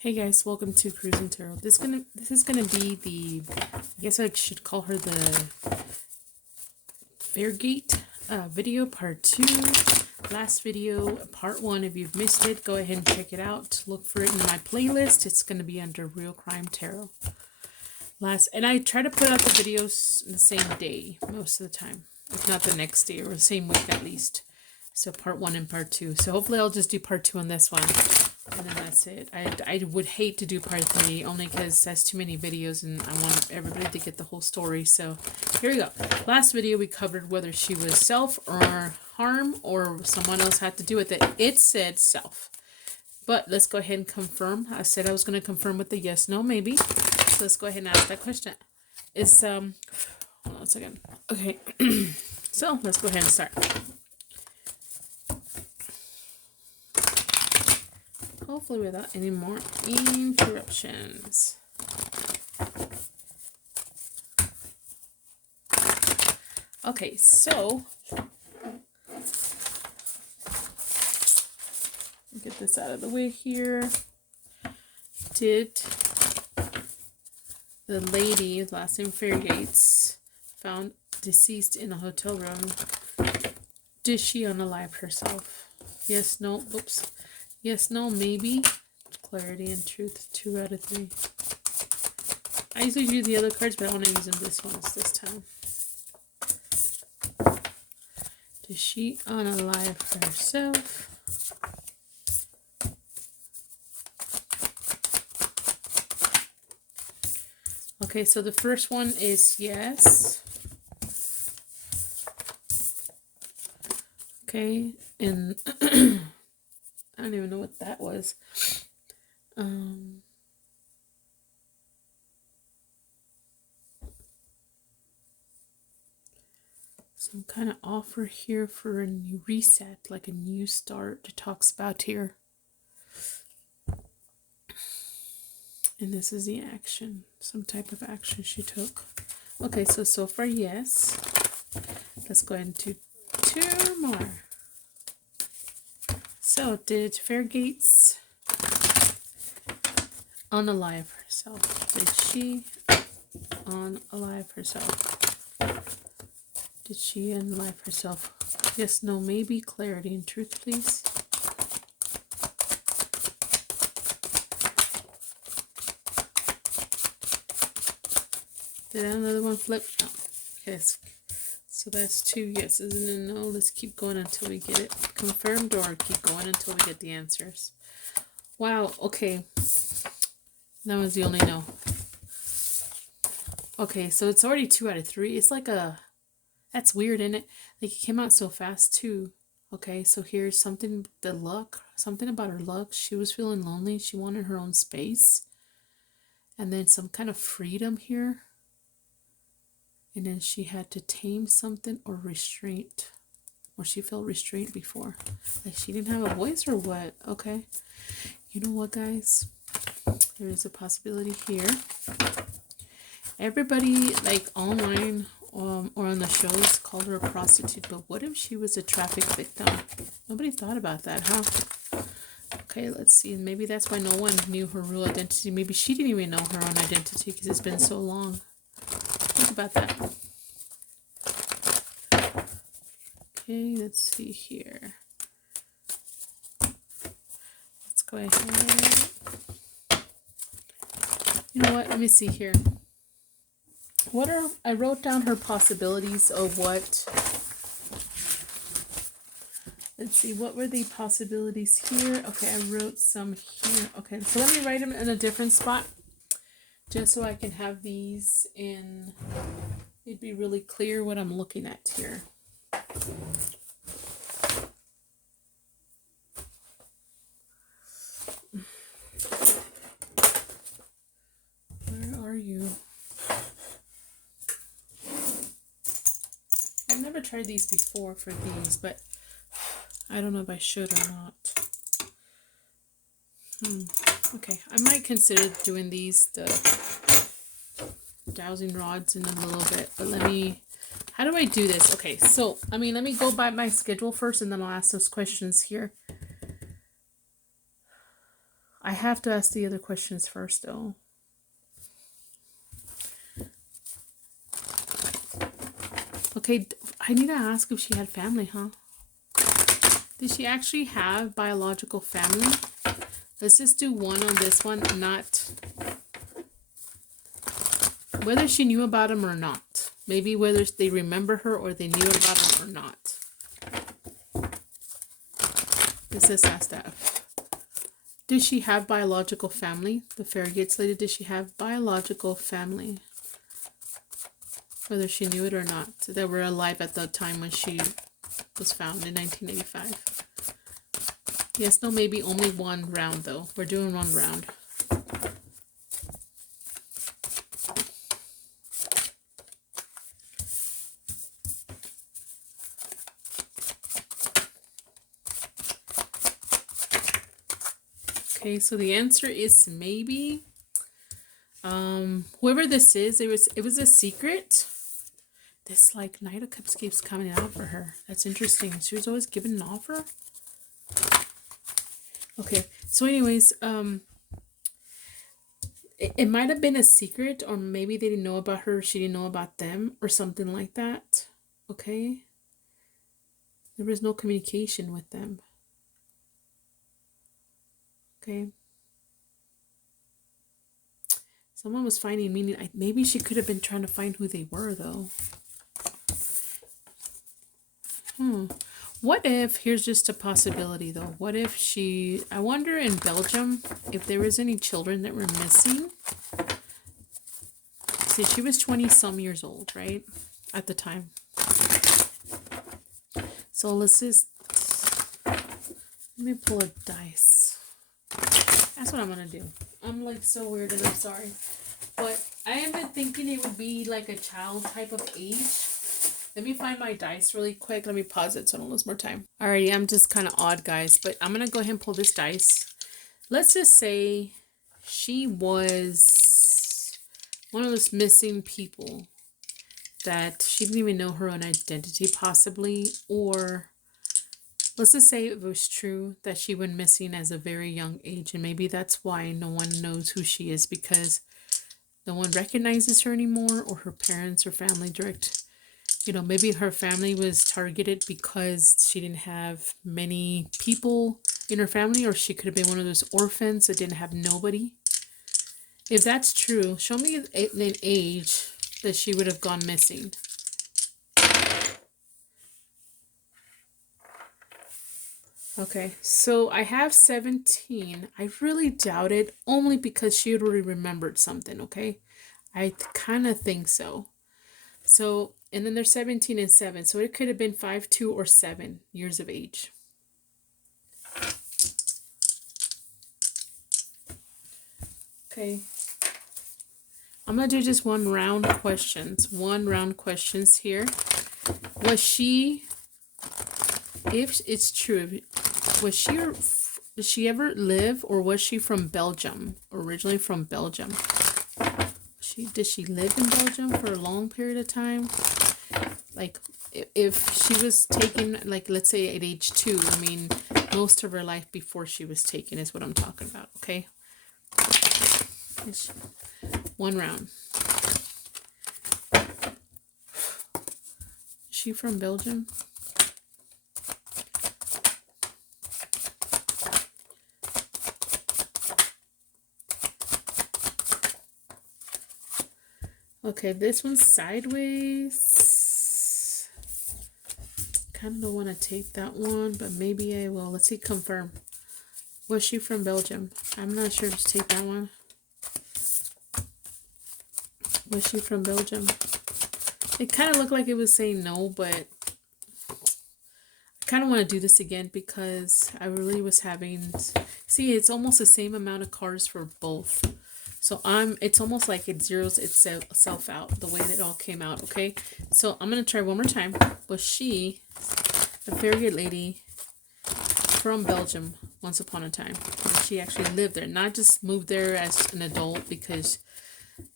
Hey guys, welcome to Cruzntarot. This is gonna be the, I guess I should call her the Fairgate video part 2. Last video part 1. If you've missed it, go ahead and check it out. Look for it in my playlist. It's gonna be under Real Crime Tarot. And I try to put out the videos the same day most of the time, if not the next day or the same week at least. So part 1 and part 2. So hopefully I'll just do part 2 on this one. And then that's it. I would hate to do part 3 only because that's too many videos and I want everybody to get the whole story. So here we go. Last video we covered whether she was self or harm or someone else had to do with it. It said self. But let's go ahead and confirm. I said I was going to confirm with the yes, no, maybe. So let's go ahead and ask that question. Hold on a second. Okay. So let's go ahead and start. Hopefully without any more interruptions. Okay, so get this out of the way here. Did the lady, last name Fairgates, found deceased in a hotel room, did she unalive herself? Yes, no, oops. Yes, no, maybe. Clarity and truth, 2 out of 3. I usually do the other cards, but I want to use them this time. Does she unalive herself? Okay, so the first one is yes. Okay, and I don't even know what that was. Some kind of offer here for a new reset, like a new start. It talks about here. And this is the action, some type of action she took. Okay, so far yes. Let's go ahead and do 2 more. So, did Fairgates unalive herself? Did she unalive herself? Did she unalive herself? Yes, no, maybe. Clarity and truth, please. Did another one flip? No. Yes. So that's 2 yeses and a no. Let's keep going until we get it confirmed or keep going until we get the answers. Wow, okay. That was the only no. Okay, so it's already 2 out of 3. It's like that's weird, isn't it? Like it came out so fast too. Okay, so here's something, something about her luck. She was feeling lonely. She wanted her own space. And then some kind of freedom here. And then she had to tame something or restraint. Or she felt restraint before. Like she didn't have a voice or what? Okay. You know what, guys? There is a possibility here. Everybody, like online or on the shows, called her a prostitute. But what if she was a traffic victim? Nobody thought about that, huh? Okay, let's see. Maybe that's why no one knew her real identity. Maybe she didn't even know her own identity because it's been so long. Think about that. Okay, let's see here. Let's go ahead. You know what? Let me see here. I wrote down her possibilities of what. Let's see, what were the possibilities here? Okay, I wrote some here. Okay, so let me write them in a different spot. Just so I can have these in, it'd be really clear what I'm looking at here. Where are you? I've never tried these before for these, but I don't know if I should or not. Okay, I might consider doing these, the dowsing rods in a little bit, but how do I do this? Okay, so, let me go by my schedule first and then I'll ask those questions here. I have to ask the other questions first, though. Okay, I need to ask if she had family, huh? Did she actually have biological family? Let's just do one on this one, not whether she knew about him or not. Maybe whether they remember her or they knew about him or not. Let's just ask that. Did she have biological family? The Fairgate lady, did she have biological family? Whether she knew it or not. They were alive at the time when she was found in 1985. Yes, no, maybe only one round though. We're doing one round. Okay, so the answer is maybe. Whoever this is, it was a secret. This like Knight of Cups keeps coming out for her. That's interesting. She was always given an offer. Okay, so anyways, it might have been a secret, or maybe they didn't know about her, she didn't know about them, or something like that. Okay, there was no communication with them. Okay, someone was finding meaning. Maybe she could have been trying to find who they were, though. What if, here's just a possibility though, what if she, I wonder in Belgium if there was any children that were missing. See, she was 20 some years old, right, at the time. So let's just, let me pull a dice. That's what I'm gonna do. I'm like so weird and I'm sorry, but I have been thinking it would be like a child type of age. Let me find my dice really quick. Let me pause it so I don't lose more time. Alrighty, I'm just kind of odd, guys, but I'm going to go ahead and pull this dice. Let's just say she was one of those missing people that she didn't even know her own identity, possibly. Or let's just say it was true that she went missing as a very young age. And maybe that's why no one knows who she is, because no one recognizes her anymore, or her parents or family direct. You know, maybe her family was targeted because she didn't have many people in her family, or she could have been one of those orphans that didn't have nobody. If that's true, show me an age that she would have gone missing. Okay, so I have 17. I really doubt it, only because she already remembered something, okay? I kind of think so. So, and then there's 17 and 7. So it could have been 5, 2, or 7 years of age. Okay. I'm going to do just one round questions. One round questions here. Was she, if it's true, was she, did she ever live, or was she from Belgium? Originally from Belgium. Did she live in Belgium for a long period of time? Like, if she was taken, like, let's say at age 2, I mean, most of her life before she was taken is what I'm talking about, okay? One round. Is she from Belgium? Okay, this one's sideways. Kind of don't want to take that one, but maybe I will. Let's see, confirm. Was she from Belgium? I'm not sure. Just take that one. Was she from Belgium? It kind of looked like it was saying no, but I kind of want to do this again because I really was having... See, it's almost the same amount of cards for both. So it's almost like it zeroes itself out the way that it all came out, okay? So I'm going to try one more time. Was she, the Fairgate lady, from Belgium once upon a time? And she actually lived there, not just moved there as an adult because,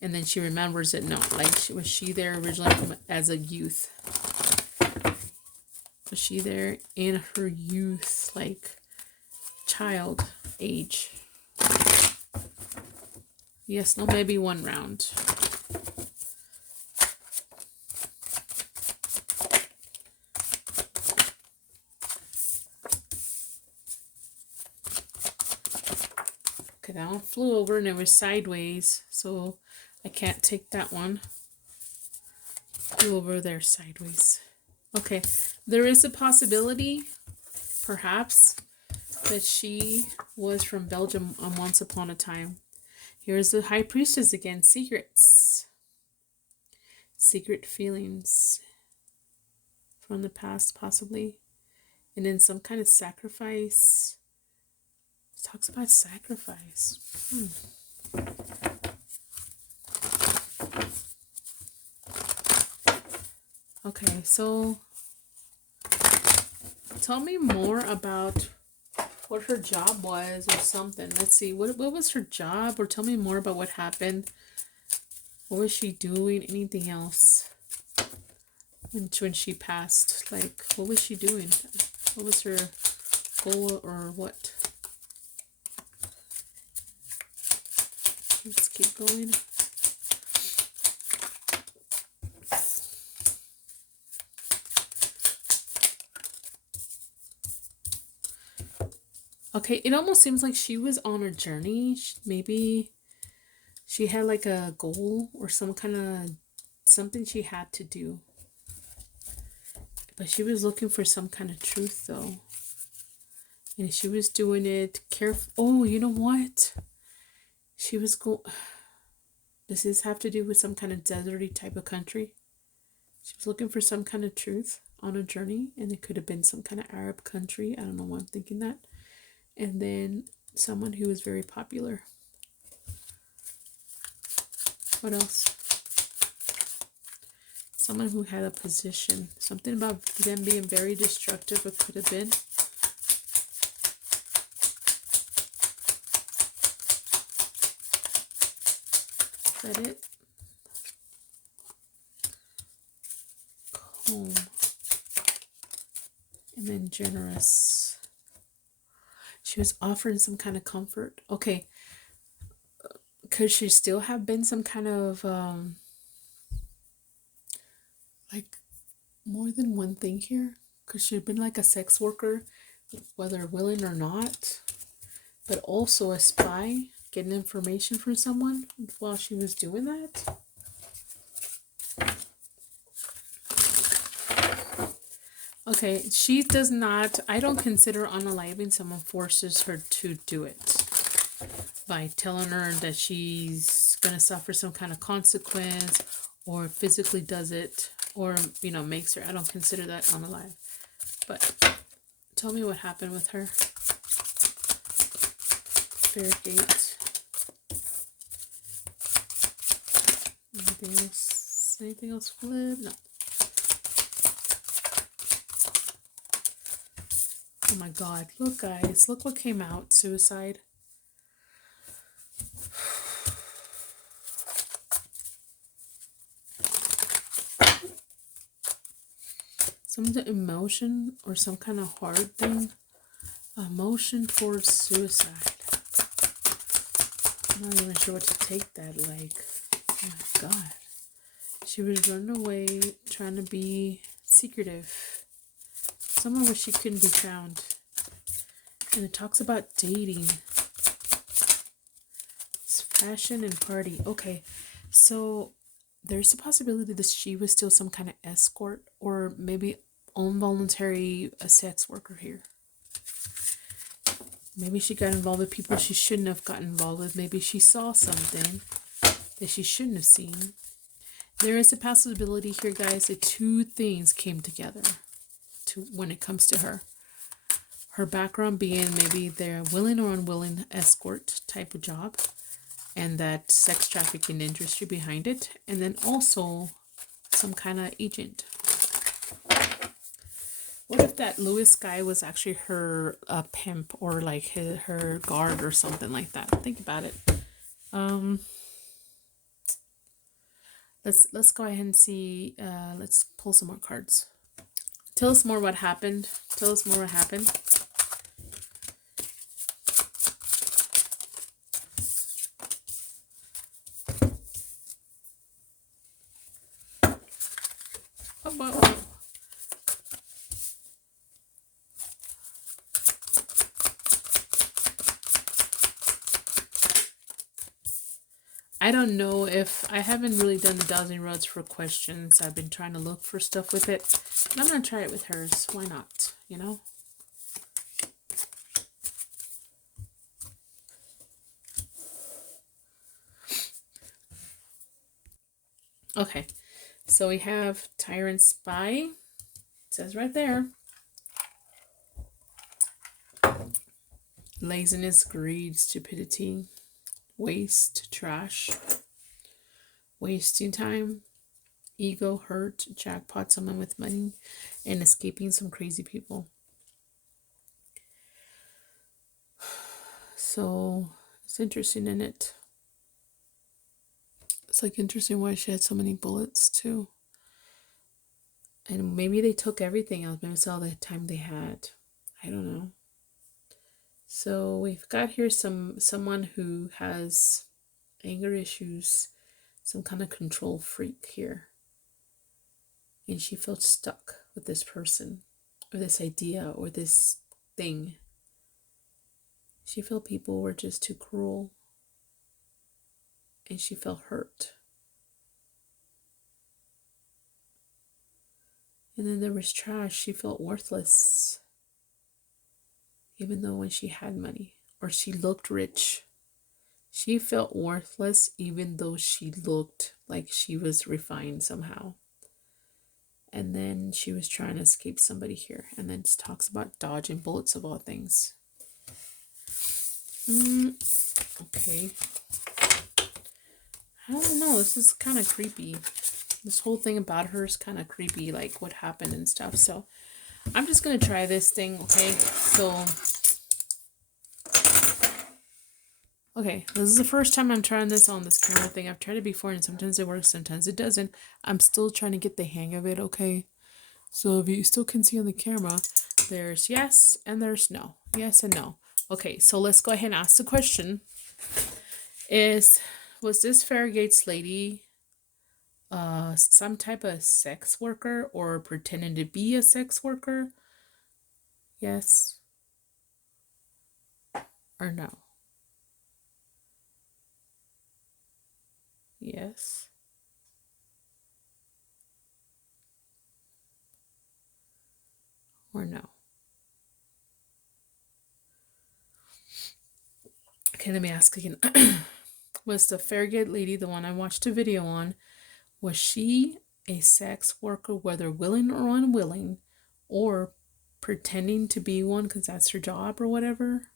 and then she remembers it. No, like, was she there originally as a youth? Was she there in her youth, like child age? Yes, no, maybe one round. Okay, that one flew over and it was sideways, so I can't take that one. Flew over there sideways. Okay, there is a possibility, perhaps, that she was from Belgium once upon a time. Here's the High Priestess again. Secrets. Secret feelings from the past, possibly. And then some kind of sacrifice. It talks about sacrifice. Okay, so tell me more about what her job was or something. Let's see, what was her job? Or tell me more about what happened. What was she doing? Anything else? When she passed, like, what was she doing? What was her goal or what? Let's keep going. Okay, it almost seems like she was on a journey. Maybe she had like a goal or some kind of something she had to do. But she was looking for some kind of truth though. And she was doing it careful. Oh, you know what? She was Does this have to do with some kind of deserty type of country? She was looking for some kind of truth on a journey. And it could have been some kind of Arab country. I don't know why I'm thinking that. And then someone who was very popular. What else? Someone who had a position. Something about them being very destructive. It could have been. Is that it? Calm. And then generous. She was offering some kind of comfort. Okay. Could she still have been some kind of, like, more than one thing here? Could she have been like a sex worker, whether willing or not? But also a spy, getting information from someone while she was doing that? Okay, she does not, I don't consider unaliving someone forces her to do it by telling her that she's going to suffer some kind of consequence or physically does it or, you know, makes her. I don't consider that unalive. But tell me what happened with her. Fairgate. Anything else? Anything else flip? No. Oh my god, look guys, look what came out. Suicide. Some emotion or some kind of hard thing. Emotion towards suicide. I'm not even sure what to take that like. Oh my god. She was running away, trying to be secretive. Somewhere where she couldn't be found. And it talks about dating. It's fashion and party. Okay, so there's a possibility that she was still some kind of escort or maybe involuntary sex worker here. Maybe she got involved with people she shouldn't have gotten involved with. Maybe she saw something that she shouldn't have seen. There is a possibility here, guys, that two things came together. When it comes to her background being maybe their willing or unwilling escort type of job and that sex trafficking industry behind it, and then also some kind of agent. What if that Lewis guy was actually her pimp or like her guard or something like that? Think about it. Let's go ahead and see. Let's pull some more cards. Tell us more what happened. Tell us more what happened. I don't know if I haven't really done the dowsing rods for questions. I've been trying to look for stuff with it. But I'm going to try it with hers. Why not? You know? Okay. So we have Tyrant Spy. It says right there. Laziness, greed, stupidity, waste, trash, wasting time, ego, hurt, jackpot, someone with money, and escaping some crazy people. So it's interesting, isn't it? It's like interesting why she had so many bullets too. And maybe they took everything else. Maybe it's all the time they had. I don't know. So we've got here someone who has anger issues, some kind of control freak here. And she felt stuck with this person, or this idea, or this thing. She felt people were just too cruel. And she felt hurt. And then there was trash. She felt worthless. Even though when she had money, or she looked rich, she felt worthless even though she looked like she was refined somehow. And then she was trying to escape somebody here. And then it talks about dodging bullets of all things. Okay. I don't know. This is kind of creepy. This whole thing about her is kind of creepy, like what happened and stuff. So I'm just going to try this thing, okay? So, okay, this is the first time I'm trying this on this camera thing. I've tried it before, and sometimes it works, sometimes it doesn't. I'm still trying to get the hang of it, okay? So if you still can see on the camera, there's yes and there's no. Yes and no. Okay, so let's go ahead and ask the question. Was this Fairgate's lady some type of sex worker or pretending to be a sex worker? Yes or no? Yes or no? Okay, let me ask again. Was the Fairgate lady, the one I watched a video on, was she a sex worker, whether willing or unwilling, or pretending to be one because that's her job or whatever?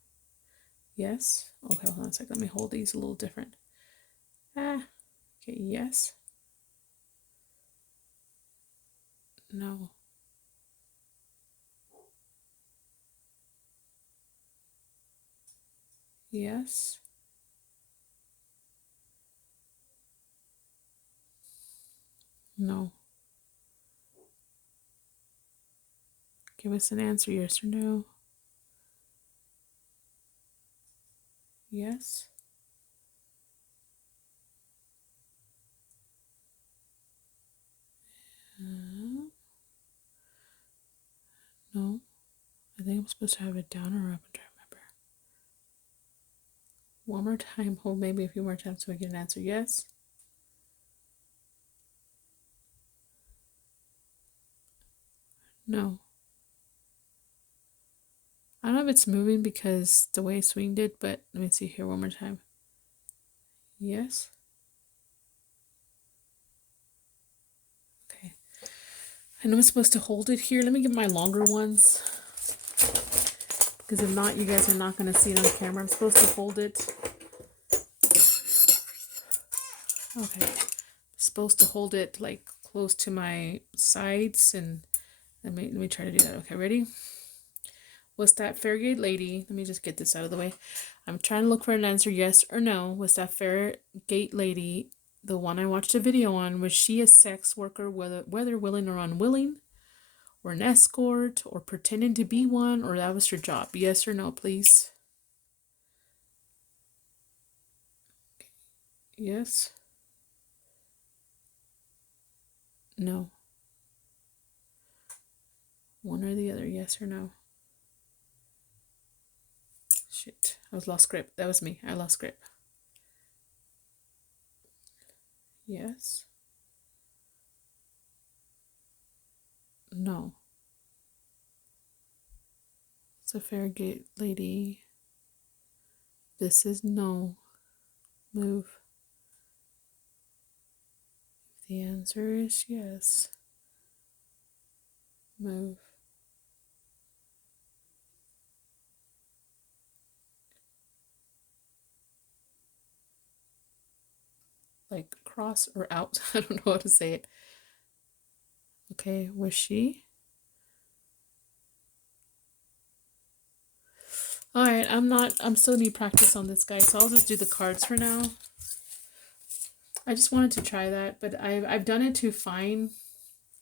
Yes? Okay, hold on a second. Let me hold these a little different. Okay, yes. No. Yes. No. Give us an answer, yes or no. Yes. No. I think I'm supposed to have it down or up. I'm trying to remember. One more time. Hold maybe a few more times so we get an answer. Yes. No. I don't know if it's moving because the way I swinged it, but let me see here one more time. Yes. Okay. I know I'm supposed to hold it here. Let me get my longer ones. Because if not, you guys are not going to see it on camera. I'm supposed to hold it. Okay. I'm supposed to hold it like close to my sides. And let me try to do that. Okay, ready? Was that Fairgate lady, let me just get this out of the way. I'm trying to look for an answer, yes or no. Was that Fairgate lady, the one I watched a video on, was she a sex worker, whether willing or unwilling, or an escort, or pretending to be one, or that was her job? Yes or no, please. Yes. No. One or the other, yes or no. Shit, I was lost grip. That was me. I lost grip. Yes. No. It's a Fairgate lady. This is no. Move. The answer is yes. Move. Like cross or out. I don't know how to say it. Okay, was she? Alright, I'm still need practice on this guy, so I'll just do the cards for now. I just wanted to try that, but I've done it to find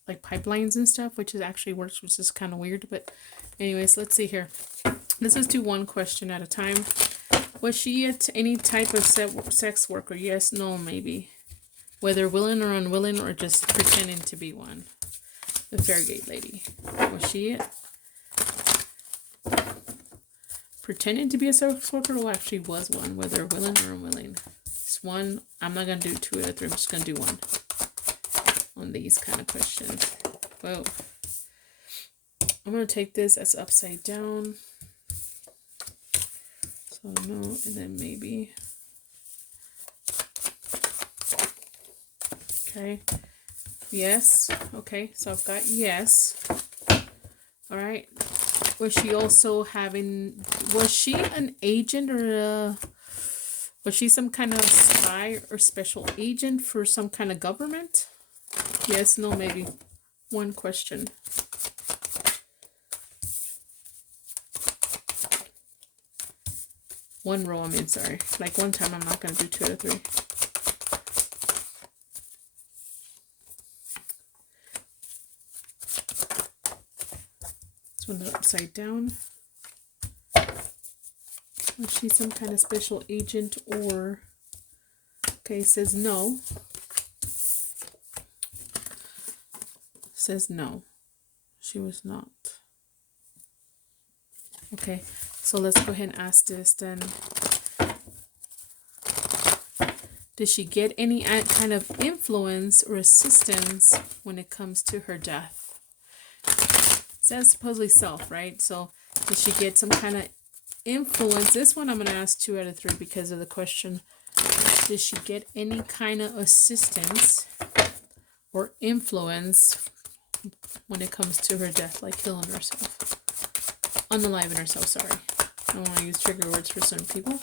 like pipelines and stuff, which is actually works, which is kind of weird. But anyways, let's see here. Let's just do one question at a time. Was she any type of sex worker? Yes, no, maybe. Whether willing or unwilling, or just pretending to be one. The Fairgate lady. Was she it? Pretending to be a sex worker, or actually was one, whether willing or unwilling. It's one. I'm not going to do 2 out of 3. I'm just going to do one on these kind of questions. Whoa. I'm going to take this as upside down. So no, and then maybe. Okay. Yes. Okay, so I've got yes. All right. Was she also having, was she an agent or was she some kind of spy or special agent for some kind of government? Yes, no, maybe. One question. One row, I mean, sorry. Like one time, I'm not going to do 2 out of 3. This one upside down. Was she some kind of special agent or... Okay, says no. Says no. She was not. Okay, so let's go ahead and ask this then. Did she get any kind of influence or assistance when it comes to her death? It says supposedly self, right? So did she get some kind of influence? This one I'm going to ask 2 out of 3 because of the question. Did she get any kind of assistance or influence when it comes to her death, like killing herself? Unaliving herself, sorry. I don't want to use trigger words for some people.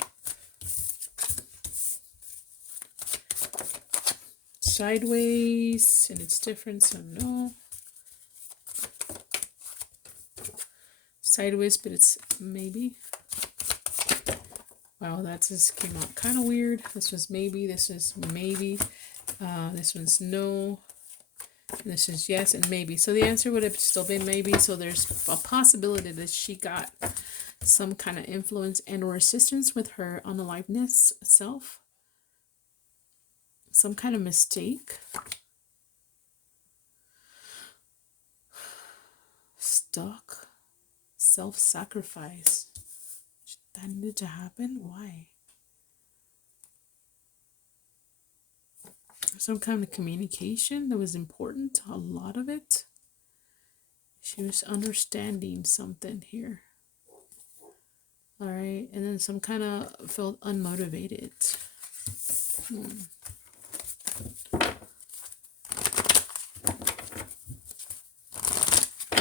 Sideways, and it's different, so no. Sideways, but it's maybe. Wow, that just came out kind of weird. This was maybe, this is maybe. This one's no. And this is yes and maybe. So the answer would have still been maybe. So there's a possibility that she got some kind of influence and or assistance with her unaliveness self. Some kind of mistake. Stuck. Self-sacrifice. That needed to happen? Why? Some kind of communication that was important. A lot of it. She was understanding something here. All right. And then some kind of felt unmotivated.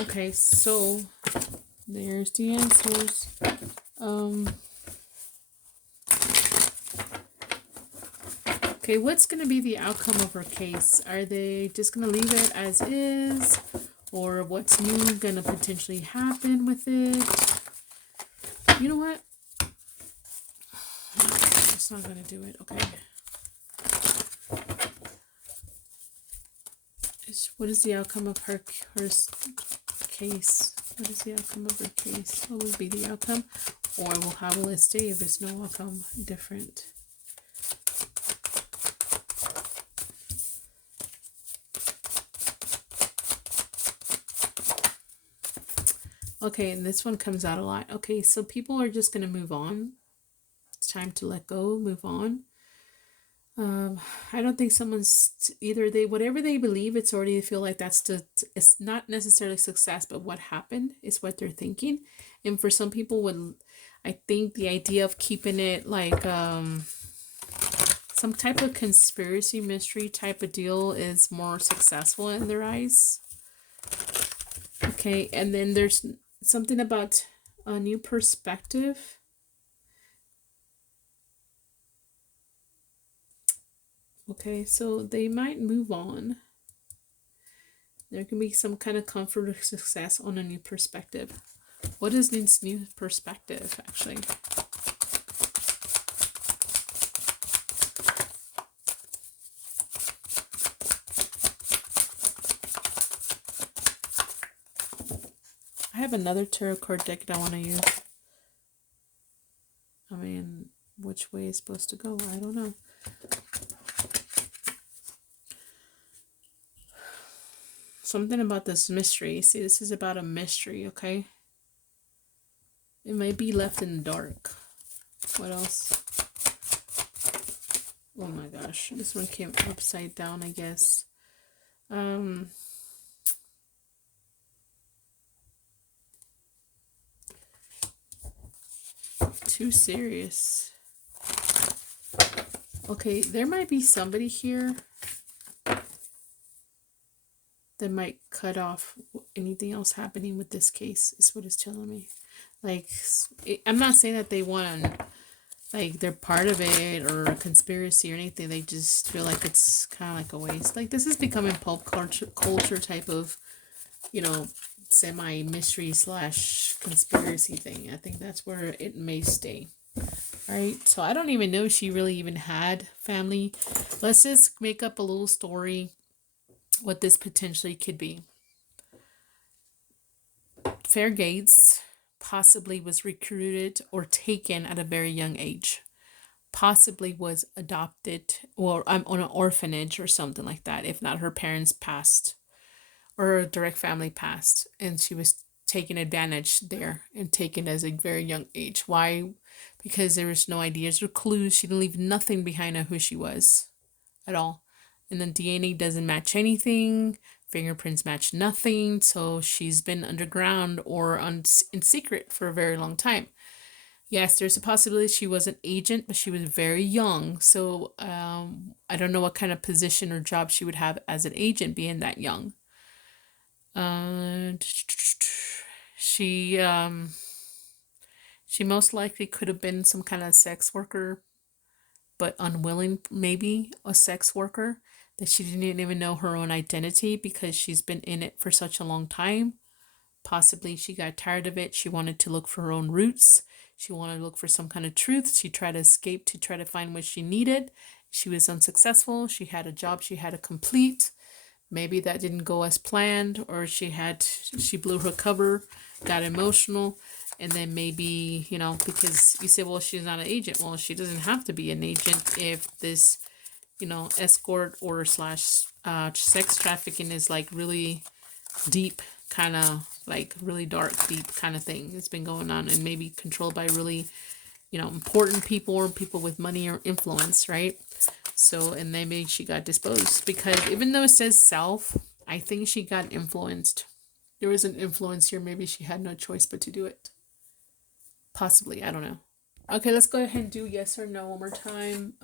Okay, so there's the answers. Okay, what's going to be the outcome of her case? Are they just going to leave it as is? Or what's new going to potentially happen with it? You know what? It's not going to do it. Okay. What is the outcome of her case? What is the outcome of her case? What would be the outcome? Or how will it stay if there's no outcome different? Okay, and this one comes out a lot. Okay, so people are just going to move on. It's time to let go, move on. I don't think someone's either whatever they believe, it's already feel like it's not necessarily success, but what happened is what they're thinking. And for some people would, I think the idea of keeping it like some type of conspiracy mystery type of deal is more successful in their eyes. Okay, and then there's something about a new perspective. Okay, so they might move on. There can be some kind of comfort or success on a new perspective. What is this new perspective, actually? I have another tarot card deck that I want to use. I mean, which way is supposed to go? I don't know. Something about this mystery. See, this is about a mystery, okay? It might be left in the dark. What else? Oh my gosh. This one came upside down, I guess. Too serious. Okay, there might be somebody here that might cut off anything else happening with this case, is what it's telling me. Like, I'm not saying that they want to, like, they're part of it or a conspiracy or anything. They just feel like it's kind of like a waste. Like, this is becoming pulp culture type of, you know, semi-mystery / conspiracy thing. I think that's where it may stay. Right? So I don't even know if she really even had family. Let's just make up a little story what this potentially could be. Fairgates possibly was recruited or taken at a very young age. Possibly was adopted or on an orphanage or something like that. If not, her parents passed or her direct family passed, and she was taken advantage there and taken as a very young age. Why? Because there was no ideas or clues. She didn't leave nothing behind of who she was at all. And then DNA doesn't match anything. Fingerprints match nothing. So she's been underground or in secret for a very long time. Yes, there's a possibility she was an agent, but she was very young. So I don't know what kind of position or job she would have as an agent being that young. She most likely could have been some kind of sex worker, but unwilling, maybe a sex worker, that she didn't even know her own identity because she's been in it for such a long time. Possibly she got tired of it. She wanted to look for her own roots. She wanted to look for some kind of truth. She tried to escape to try to find what she needed. She was unsuccessful. She had a job she had to complete. Maybe that didn't go as planned, or she blew her cover, got emotional, and then maybe, you know, because you say, well, she's not an agent. Well, she doesn't have to be an agent if this, you know, escort or / sex trafficking is like really deep, kind of like really dark, deep kind of thing. It's been going on and maybe controlled by really, you know, important people or people with money or influence, right? So, and then maybe she got disposed because even though it says self, I think she got influenced. There was an influence here. Maybe she had no choice but to do it. Possibly. I don't know. Okay, let's go ahead and do yes or no one more time.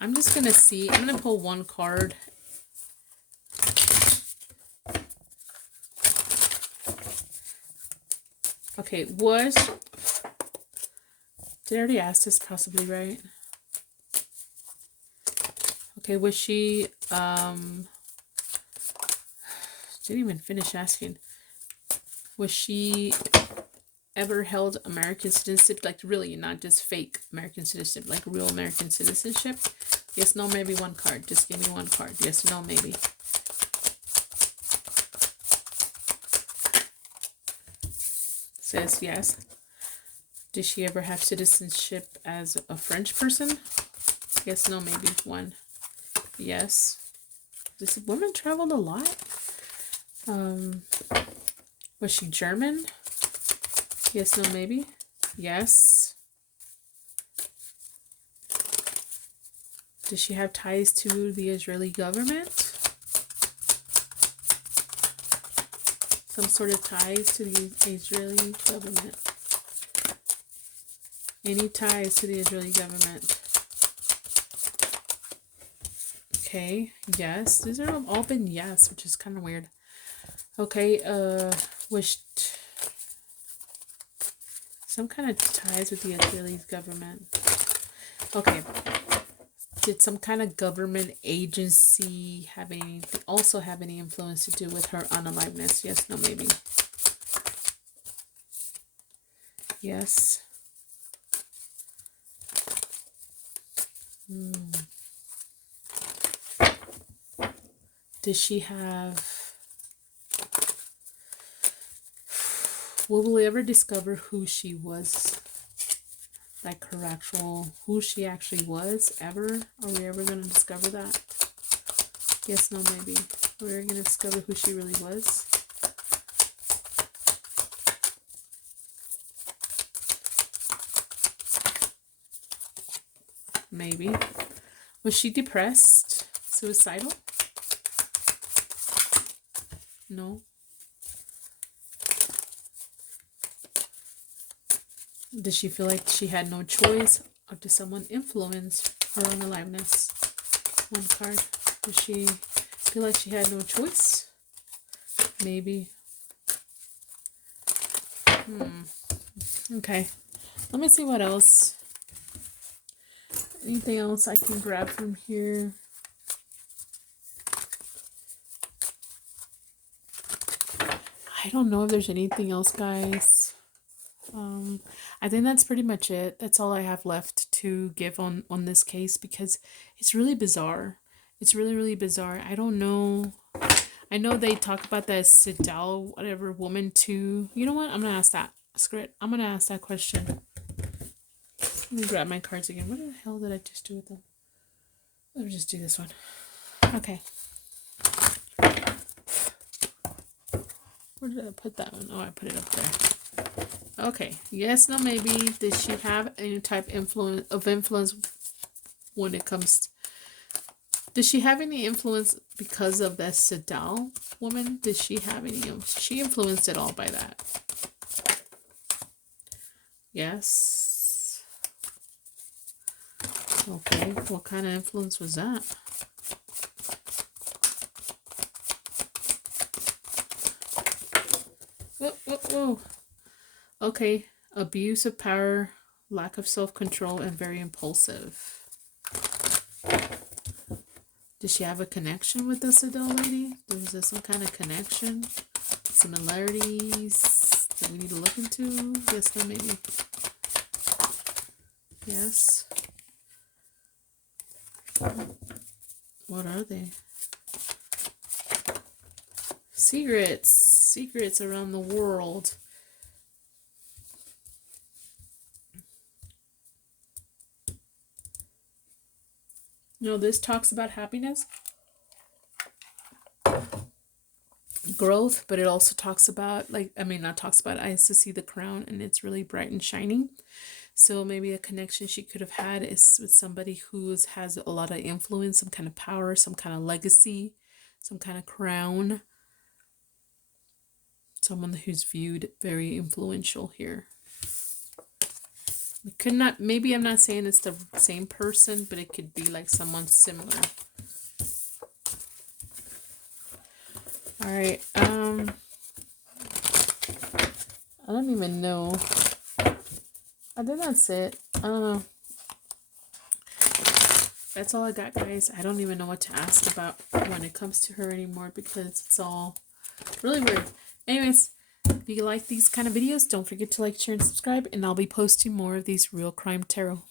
I'm just going to see. I'm going to pull one card. Okay, did I already ask this possibly, right? Okay, was she, didn't even finish asking. Was she ever held American citizenship? Like really, not just fake American citizenship, like real American citizenship? Yes, no, maybe one card. Just give me one card. Yes, no, maybe. Says yes. Did she ever have citizenship as a French person? Yes, no, maybe one. Yes. This woman traveled a lot. Was she German? Yes, no, maybe. Yes. Does she have ties to the Israeli government? Some sort of ties to the Israeli government. Any ties to the Israeli government? Okay, yes. These are all been yes, which is kind of weird. Okay, wished some kind of ties with the Israeli government. Okay. Did some kind of government agency also have any influence to do with her unaliveness? Yes, no, maybe. Yes. Does she have... Will we ever discover who she was? Like her actual, who she actually was, ever? Are we ever going to discover that? Yes, no, maybe. Are we ever going to discover who she really was? Maybe. Was she depressed? Suicidal? No. Did she feel like she had no choice, or did someone influence her unaliveness? One card. Did she feel like she had no choice? Maybe. Okay. Let me see what else. Anything else I can grab from here? I don't know if there's anything else, guys. I think that's pretty much it. That's all I have left to give on this case, because it's really bizarre. It's really, really bizarre. I don't know. I know they talk about that Sidal, whatever, woman too. You know what? I'm going to ask that. Screw it. I'm going to ask that question. Let me grab my cards again. What the hell did I just do with them? Let me just do this one. Okay. Where did I put that one? Oh, I put it up there. Okay. Yes, no, maybe. Did she have any type of influence when it comes... Did she have any influence because of that Sidal woman? Did she have any... She influenced it all by that. Yes. Okay. What kind of influence was that? Whoa. Okay. Abuse of power, lack of self-control, and very impulsive. Did she have a connection with this adult lady? Was there some kind of connection? Similarities that we need to look into? Yes, no, maybe. Yes. What are they? Secrets. Secrets around the world. You know, this talks about happiness, growth, but it also talks about, like, I mean, not talks about, I used to see the crown and it's really bright and shining. So maybe a connection she could have had is with somebody who has a lot of influence, some kind of power, some kind of legacy, some kind of crown. Someone who's viewed very influential here. It could not, maybe I'm not saying it's the same person, but it could be like someone similar. All right. I don't even know. I think that's it. I don't know. That's all I got, guys. I don't even know what to ask about when it comes to her anymore, because it's all really weird. Anyways, if you like these kind of videos, don't forget to like, share, and subscribe, and I'll be posting more of these real crime tarot.